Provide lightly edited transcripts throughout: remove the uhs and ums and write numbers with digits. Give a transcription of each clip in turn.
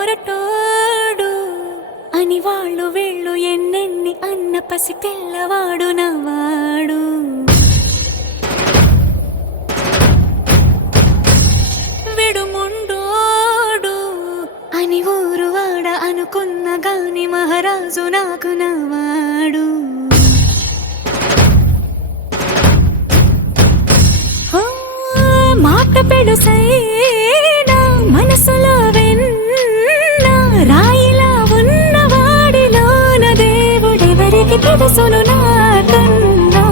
మొరటోడు అని వాళ్ళు వీళ్ళు ఎన్నెన్ని అన్న పసి పిల్లవాడు నవ్వాడు. విడుముండోడు అని ఊరు వాడ అనుకున్న గాని మహారాజు నాకు నవ్వాడు. మాట పెడుసైనా మనసులో వెన్న రాయిలా ఉన్నవాడిలోన దేవుడెవరికి తెలుసును నాకన్నా.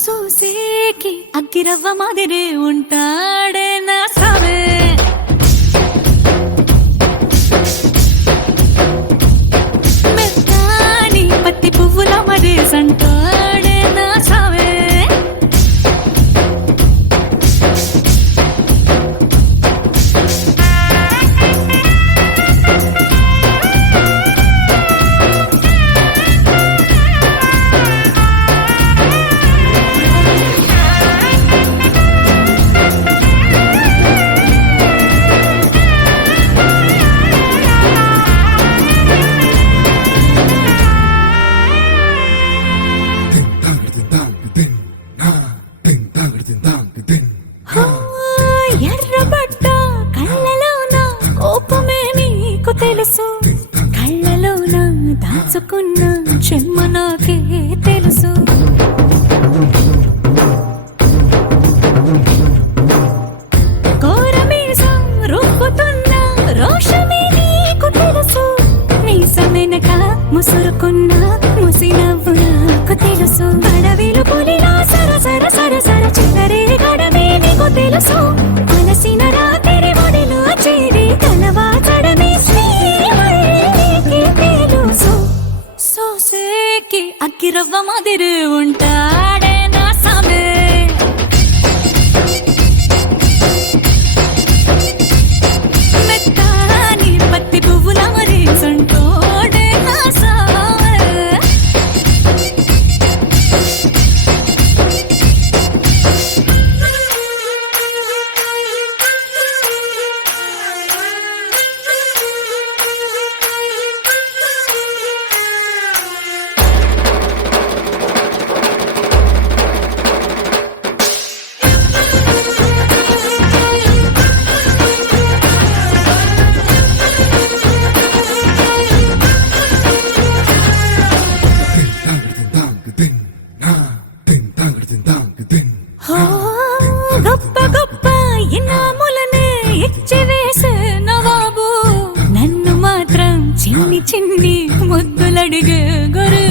సూసేకి అగ్గిరవ్వ మాదిరి ఉంటాడే నా సామే. మెత్తాని పత్తి పువ్వుల మరి సంటాడే నా సామే. ఎర్రబడ్డ కళ్ళలోన కోపమే నీకు తెలుసు, కళ్ళలోన దాచుకున్న చెమ్మ నాకే తెలుసు. కోరమీసం రూపుతున్న రోషమే నీకు తెలుసు, నీసమెనక ముసురుకున్న ముసినవ్వు నాకు తెలుసు. అడవిలు పులిలా సర సర సర సర చిల్లరే గడమే నీకు తెలుసు. అలసిన రాత్రి ఒడిలో చేరి కలవాచడమే శ్రీకి తెలుసు. సోసేకి అగ్గిరవ్వ మాదిరి ఉంటాడే నా సామే. మెత్తాని పత్తి పువ్వుల మరి సంటోడే నా సామే. గొప్ప గొప్ప ఇనాములనే ఇచ్చి వేసే నవాబు, నన్ను మాత్రం చిన్ని చిన్ని ముద్దులడిగే గొర్రె.